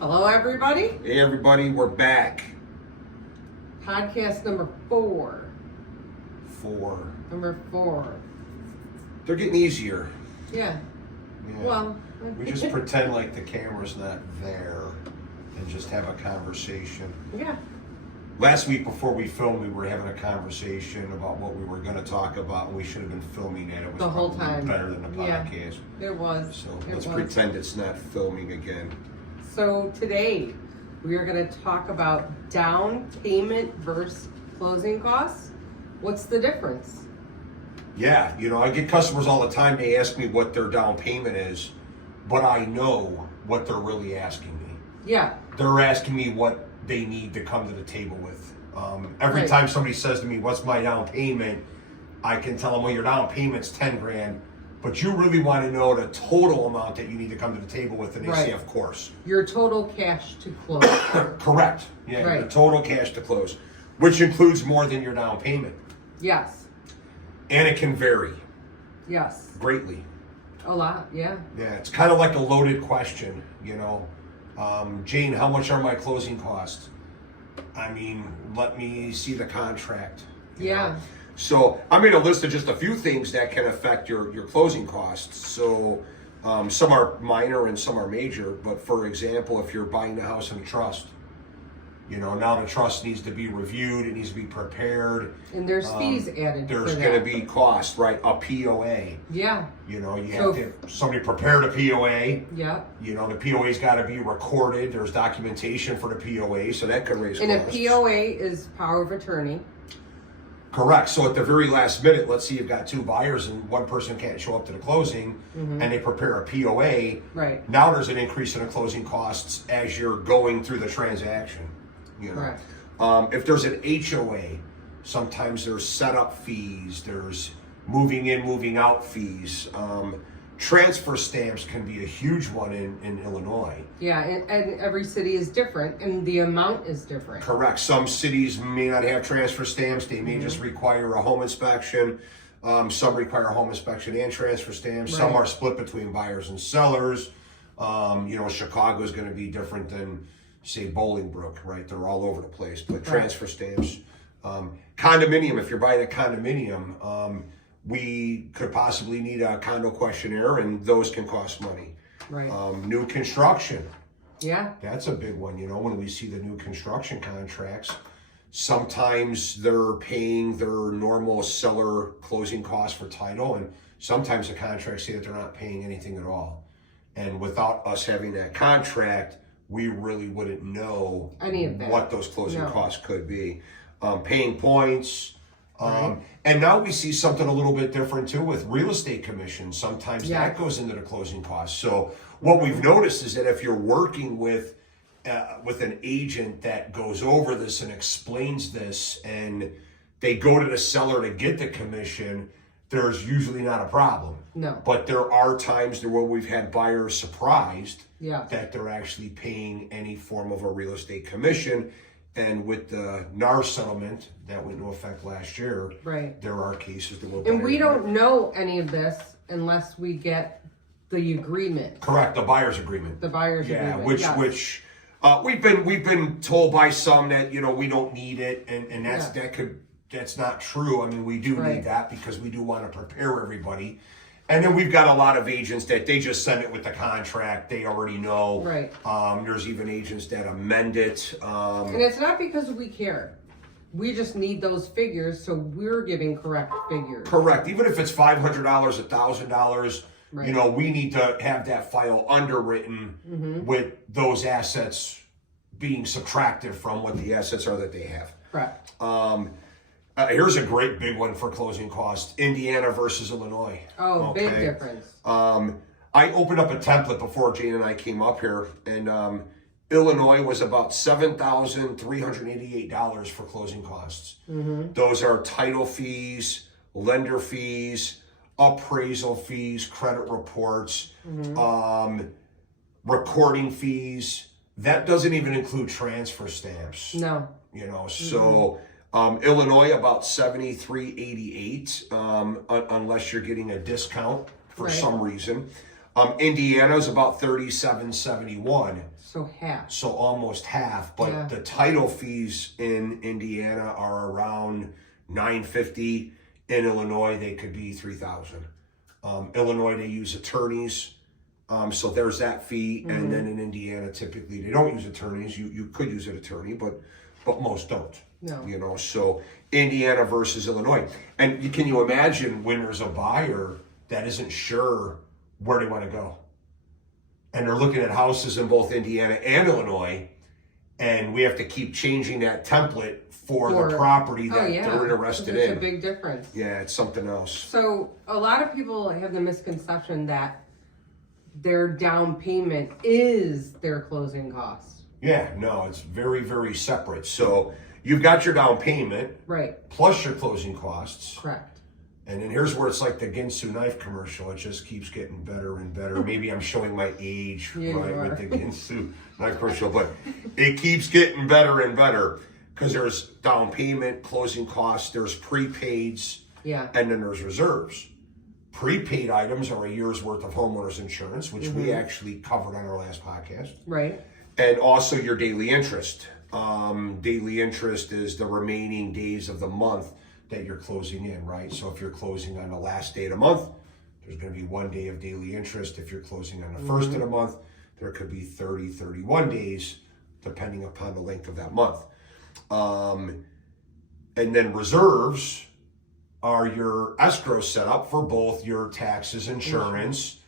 Hello, everybody. Hey, everybody, we're back. Podcast number 4. Number 4. They're getting easier. Yeah. Well, we just pretend like the camera's not there and just have a conversation. Yeah. Last week before we filmed, we were having a conversation about what we were going to talk about, and we should have been filming it. It was the whole time better than the podcast. Yeah, it was. So let's pretend it's not filming again. So today we are going to talk about down payment versus closing costs. What's the difference? Yeah, I get customers all the time. They ask me what their down payment is, but I know what they're really asking me. Yeah. They're asking me what they need to come to the table with. Every time somebody says to me, what's my down payment? I can tell them, well, your down payment's 10 grand, but you really want to know the total amount that you need to come to the table with, and they say, of course. Your total cash to close. Correct. Yeah, your total cash to close, which includes more than your down payment. Yes. And it can vary. Yes. Greatly. A lot, yeah. Yeah, it's kind of like a loaded question, Jane, how much are my closing costs? I mean, let me see the contract. You know? So I'm going to list just a few things that can affect your closing costs. So some are minor and some are major. But for example, if you're buying the house in a trust, now the trust needs to be reviewed. It needs to be prepared. And there's fees added. There's going to be costs, right? A POA. Yeah. You have to have somebody prepare the POA. Yeah. The POA's got to be recorded. There's documentation for the POA, so that could raise costs. And a POA is power of attorney. Correct. So at the very last minute, let's say you've got 2 buyers and one person can't show up to the closing, and they prepare a POA. Right. Now there's an increase in the closing costs as you're going through the transaction. Correct. If there's an HOA, sometimes there's setup fees, there's moving in, moving out fees. Transfer stamps can be a huge one in Illinois. Yeah, and every city is different, and the amount is different. Correct. Some cities may not have transfer stamps. They may just require a home inspection. Some require a home inspection and transfer stamps. Some are split between buyers and sellers. Chicago is going to be different than, say, Bolingbrook, right? They're all over the place. But transfer stamps. Condominium, if you're buying a condominium, we could possibly need a condo questionnaire, and those can cost money. Right. New construction. Yeah. That's a big one. When we see the new construction contracts, sometimes they're paying their normal seller closing costs for title, and sometimes the contracts say that they're not paying anything at all. And without us having that contract, we really wouldn't know any of that, what those closing costs could be. Paying points. And now we see something a little bit different too with real estate commissions. Sometimes that goes into the closing costs. So what we've noticed is that if you're working with an agent that goes over this and explains this, and they go to the seller to get the commission, there's usually not a problem. No. But there are times where we've had buyers surprised that they're actually paying any form of a real estate commission. And with the NAR settlement that went into effect last year, there are cases that will. And we don't know any of this unless we get the agreement. Correct, the buyer's agreement. The buyer's agreement. Which we've been told by some that we don't need it, and that's not true. I mean, we do need that because we do want to prepare everybody. And then we've got a lot of agents that they just send it with the contract. They already know. Right. There's even agents that amend it. And it's not because we care. We just need those figures, so we're giving correct figures. Correct. Even if it's $500, $1,000, we need to have that file underwritten with those assets being subtracted from what the assets are that they have. Correct. Here's a great big one for closing costs: Indiana versus Illinois. Oh, big difference. I opened up a template before Jane and I came up here, and Illinois was about $7,388 for closing costs. Those are title fees, lender fees, appraisal fees, credit reports, recording fees. That doesn't even include transfer stamps. No. So Illinois about $73.88, unless you're getting a discount for some reason. Indiana's about 37.71. So half. So almost half, but Yeah. the title fees in Indiana are around $9.50. In Illinois, they could be $3,000. Illinois, they use attorneys, so there's that fee. And then in Indiana, typically they don't use attorneys. You could use an attorney, but most don't. No. You know, so Indiana versus Illinois, and can you imagine when there's a buyer that isn't sure where they want to go? And they're looking at houses in both Indiana and Illinois, and we have to keep changing that template for the property that they're interested in. It's a big difference. Yeah, it's something else. So a lot of people have the misconception that their down payment is their closing costs. Yeah, no, it's very, very separate. So you've got your down payment, Right. plus your closing costs. Correct. And then here's where it's like the Ginsu knife commercial. It just keeps getting better and better. Maybe I'm showing my age, Yeah, right, you are. with the Ginsu knife commercial, but it keeps getting better and better because there's down payment, closing costs, there's prepaids, Yeah. and then there's reserves. Prepaid items are a year's worth of homeowners insurance, which we actually covered on our last podcast. Right. And also your daily interest. Daily interest is the remaining days of the month that you're closing in, right? So if you're closing on the last day of the month, there's going to be 1 day of daily interest. If you're closing on the first of the month, there could be 30, 31 days, depending upon the length of that month. And then reserves are your escrow setup for both your taxes, insurance,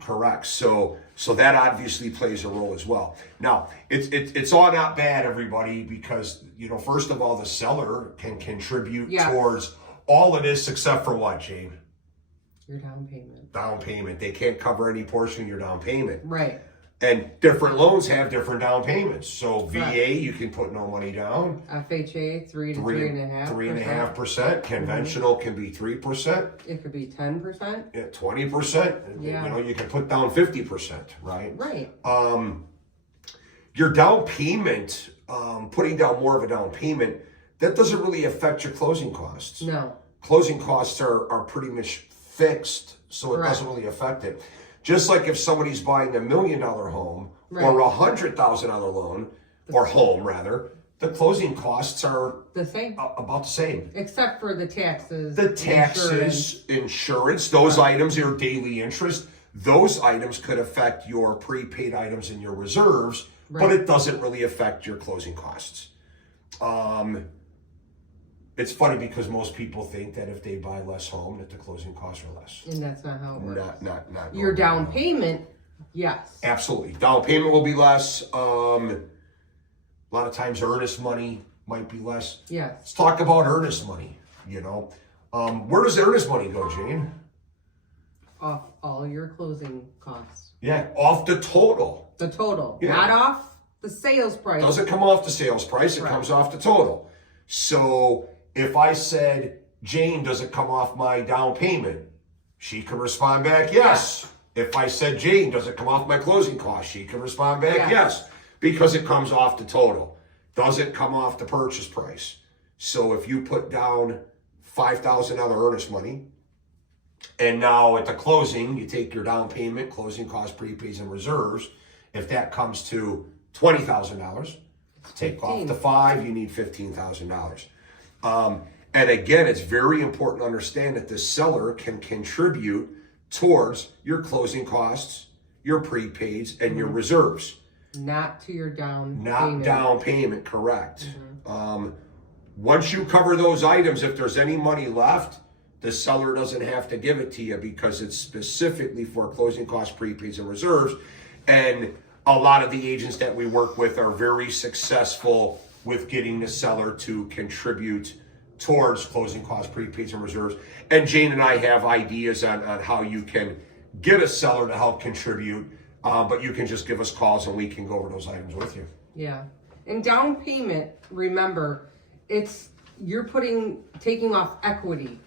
correct? So that obviously plays a role as well. Now, it's all not bad, everybody, because first of all, the seller can contribute towards all of this except for what, Jane? Your down payment. Down payment. They can't cover any portion of your down payment. Right. And different loans have different down payments. So VA, Right. you can put no money down. FHA 3 to 3.5%. 3.5%. Conventional can be 3%. It could be 10%. Yeah, 20%. Yeah. You can put down 50%, right? Right. Your down payment, putting down more of a down payment, that doesn't really affect your closing costs. No. Closing costs are pretty much fixed, so it doesn't really affect it. Just like if somebody's buying $1 million home or a $100,000 loan, or home rather, the closing costs are The same. about the same. Except for the taxes. The taxes, insurance, those items, your daily interest, those items could affect your prepaid items and your reserves, but it doesn't really affect your closing costs. It's funny because most people think that if they buy less home, that the closing costs are less. And that's not how it works. Not Your down payment, yes. Absolutely. Down payment will be less. A lot of times earnest money might be less. Yes. Let's talk about earnest money, Where does earnest money go, Jane? Off all your closing costs. Yeah, off the total. The total. Yeah. Not off the sales price. Doesn't come off the sales price, it Right. comes off the total. So if I said, Jane, does it come off my down payment? She can respond back, yes. If I said, Jane, does it come off my closing cost? She can respond back, yes. Because it comes off the total. Doesn't come off the purchase price. So if you put down $5,000 earnest money, and now at the closing, you take your down payment, closing costs, prepaids, and reserves. If that comes to $20,000, take off the 5, you need $15,000. And again, it's very important to understand that the seller can contribute towards your closing costs, your prepaids, and your reserves. Not to your down Not payment. down payment, correct. Once you cover those items, if there's any money left, the seller doesn't have to give it to you because it's specifically for closing costs, prepaids, and reserves. And a lot of the agents that we work with are very successful with getting the seller to contribute towards closing costs, prepaids, and reserves. And Jane and I have ideas on how you can get a seller to help contribute, but you can just give us calls and we can go over those items with you. Yeah. And down payment, remember, you're taking off equity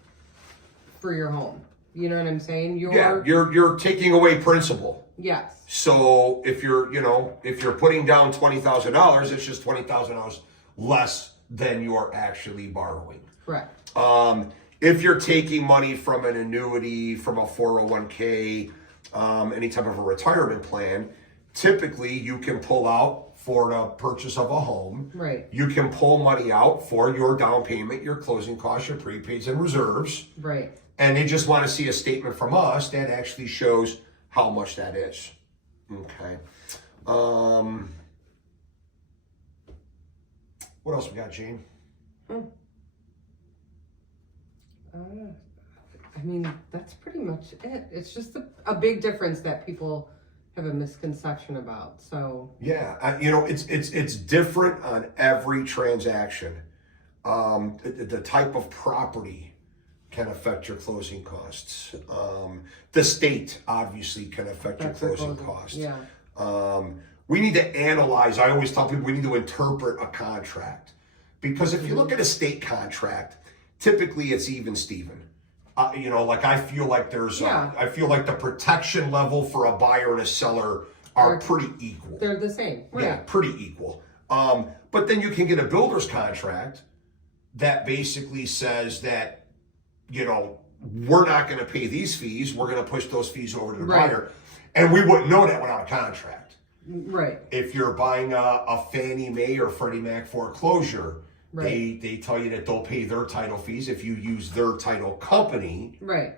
for your home. You know what I'm saying? You're taking away principal. Yes. So if you're putting down $20,000, it's just $20,000 less than you're actually borrowing. Correct. If you're taking money from an annuity, from a 401k, any type of a retirement plan, typically you can pull out for the purchase of a home. Right. You can pull money out for your down payment, your closing costs, your prepaids and reserves. Right. And they just want to see a statement from us that actually shows how much that is. Okay. What else we got, Jane? I mean, that's pretty much it. It's just a big difference that people have a misconception about. So yeah, it's different on every transaction. The type of property can affect your closing costs. The state obviously can affect your closing costs. Yeah. We need to analyze. I always tell people we need to interpret a contract, because if you look at a state contract, typically it's even Steven. Like I feel like I feel like the protection level for a buyer and a seller are pretty equal. They're the same. Right. Yeah, pretty equal. But then you can get a builder's contract that basically says that, we're not going to pay these fees. We're going to push those fees over to the buyer. And we wouldn't know that without a contract. Right. If you're buying a Fannie Mae or Freddie Mac foreclosure, they tell you that they'll pay their title fees if you use their title company. Right.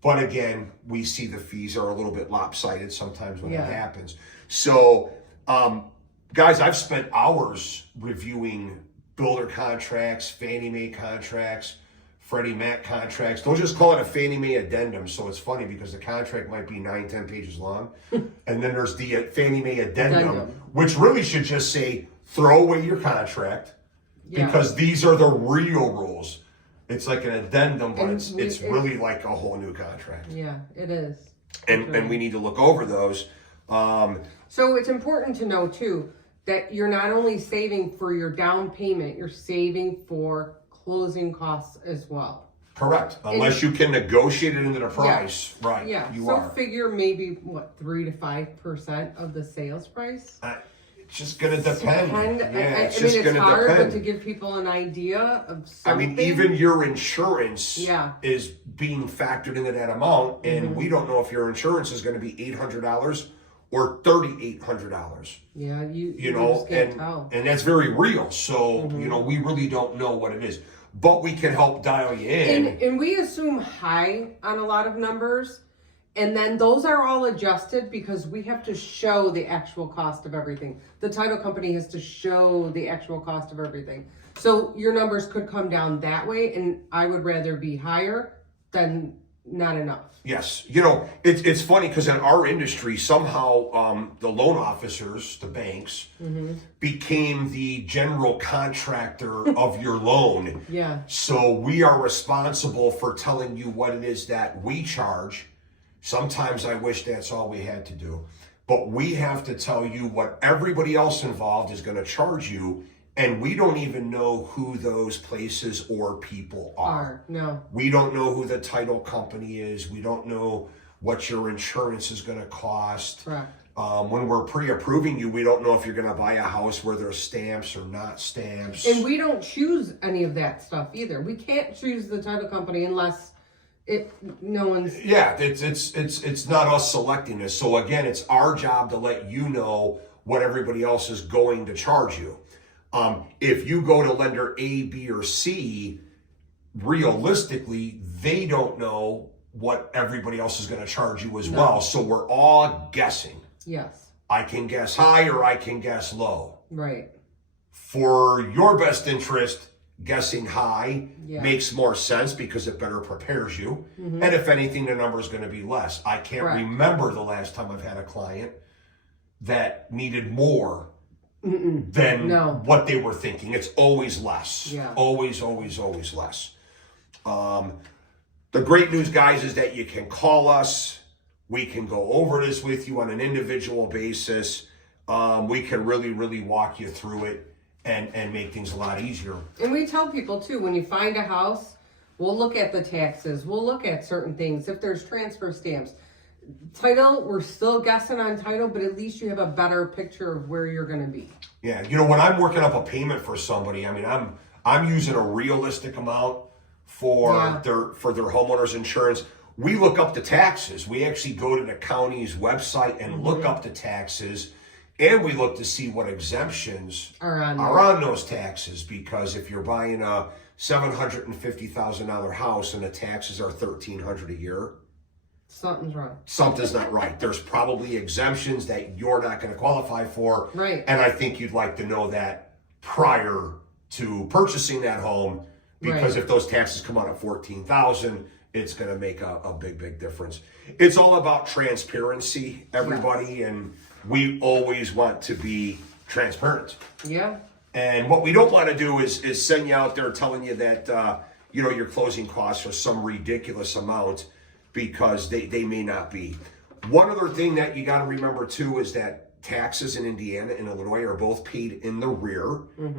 But again, we see the fees are a little bit lopsided sometimes when it happens. So, guys, I've spent hours reviewing builder contracts, Fannie Mae contracts, Freddie Mac contracts. They'll just call it a Fannie Mae addendum. So it's funny because the contract might be 9-10 pages long. And then there's the Fannie Mae addendum, which really should just say, throw away your contract because these are the real rules. It's like an addendum, but it's really like a whole new contract. Yeah, it is. And we need to look over those. So it's important to know too, that you're not only saving for your down payment, you're saving for closing costs as well. Correct. Unless you can negotiate it into the price. Yeah. Right. Yeah. You so are. Figure maybe 3 to 5% of the sales price. It's just going to depend. Yeah, it's hard, but to give people an idea of something. Even your insurance is being factored into that amount, and we don't know if your insurance is going to be $800 or $3,800. Yeah, you just can't tell. And that's very real. So, we really don't know what it is. But we can help dial you in. And we assume high on a lot of numbers. And then those are all adjusted because we have to show the actual cost of everything. The title company has to show the actual cost of everything. So your numbers could come down that way. And I would rather be higher than not enough. Yes. It's funny because in our industry, somehow the loan officers, the banks, became the general contractor of your loan. Yeah. So we are responsible for telling you what it is that we charge. Sometimes I wish that's all we had to do. But we have to tell you what everybody else involved is going to charge you. And we don't even know who those places or people are. No. We don't know who the title company is. We don't know what your insurance is going to cost. Correct. When we're pre-approving you, we don't know if you're going to buy a house where there's stamps or not stamps. And we don't choose any of that stuff either. We can't choose the title company unless no one's... Yeah, it's not us selecting this. So again, it's our job to let you know what everybody else is going to charge you. If you go to lender A, B, or C, realistically, they don't know what everybody else is going to charge you as well. So we're all guessing. Yes. I can guess high or I can guess low. Right. For your best interest, guessing high makes more sense because it better prepares you. And if anything, the number is going to be less. I can't remember the last time I've had a client that needed more than what they were thinking. It's always less. Yeah. Always, always, always less. The great news, guys, is that you can call us. We can go over this with you on an individual basis. We can really, really walk you through it and make things a lot easier. And we tell people, too, when you find a house, we'll look at the taxes. We'll look at certain things. If there's transfer stamps. Title, we're still guessing on title, but at least you have a better picture of where you're going to be. Yeah, when I'm working up a payment for somebody, I'm using a realistic amount for their homeowner's insurance. we look up the taxes. We actually go to the county's website and look up the taxes, and we look to see what exemptions are on those taxes. Because if you're buying a $750,000 house and the taxes are $1,300 a year, something's wrong. Something's not right. There's probably exemptions that you're not going to qualify for. Right. And I think you'd like to know that prior to purchasing that home, because if those taxes come out at $14,000, it's going to make a big difference. It's all about transparency, everybody, and we always want to be transparent. Yeah. And what we don't want to do is send you out there telling you that your closing costs are some ridiculous amount, because they may not be. One other thing that you got to remember too is that taxes in Indiana and Illinois are both paid in the rear,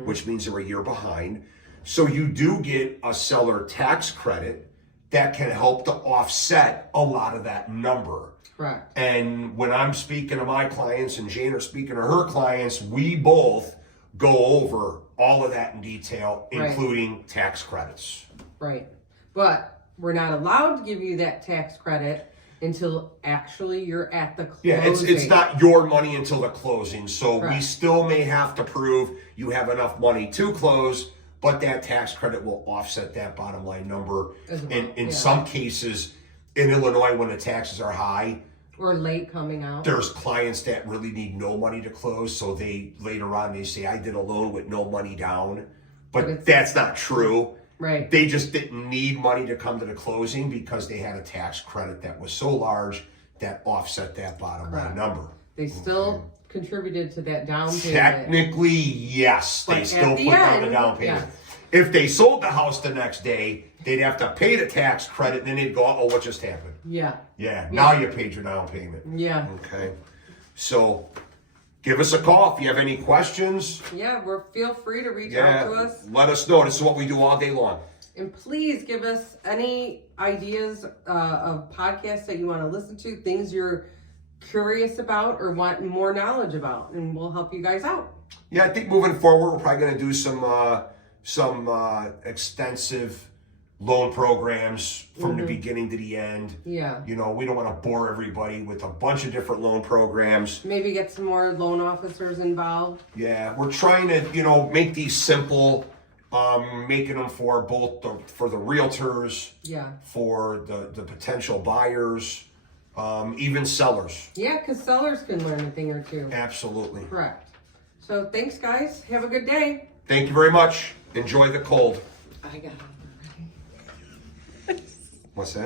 which means they're a year behind. So you do get a seller tax credit that can help to offset a lot of that number. Correct. And when I'm speaking to my clients and Jane are speaking to her clients, we both go over all of that in detail, including tax credits. Right. But we're not allowed to give you that tax credit until actually you're at the closing. Yeah, it's not your money until the closing. So we still may have to prove you have enough money to close, but that tax credit will offset that bottom line number. In some cases, in Illinois, when the taxes are high or late coming out, there's clients that really need no money to close. So later on they say, I did a loan with no money down, but that's not true. Right. They just didn't need money to come to the closing because they had a tax credit that was so large that offset that bottom line number. They still contributed to that down payment. Technically, yes. They still put down the down payment. Yeah. If they sold the house the next day, they'd have to pay the tax credit, and then they'd go, oh, what just happened? Yeah. Yeah, now you paid your down payment. Yeah. Okay. So give us a call if you have any questions. Yeah, feel free to reach out to us. Let us know. This is what we do all day long. And please give us any ideas of podcasts that you want to listen to, things you're curious about or want more knowledge about, and we'll help you guys out. Yeah, I think moving forward, we're probably going to do some extensive loan programs from the beginning to the end. Yeah. We don't want to bore everybody with a bunch of different loan programs. Maybe get some more loan officers involved. Yeah, we're trying to, make these simple, making them for both for the realtors, for the potential buyers, even sellers. Yeah, because sellers can learn a thing or two. Absolutely. Correct. So thanks, guys. Have a good day. Thank you very much. Enjoy the cold. I got it. What's that?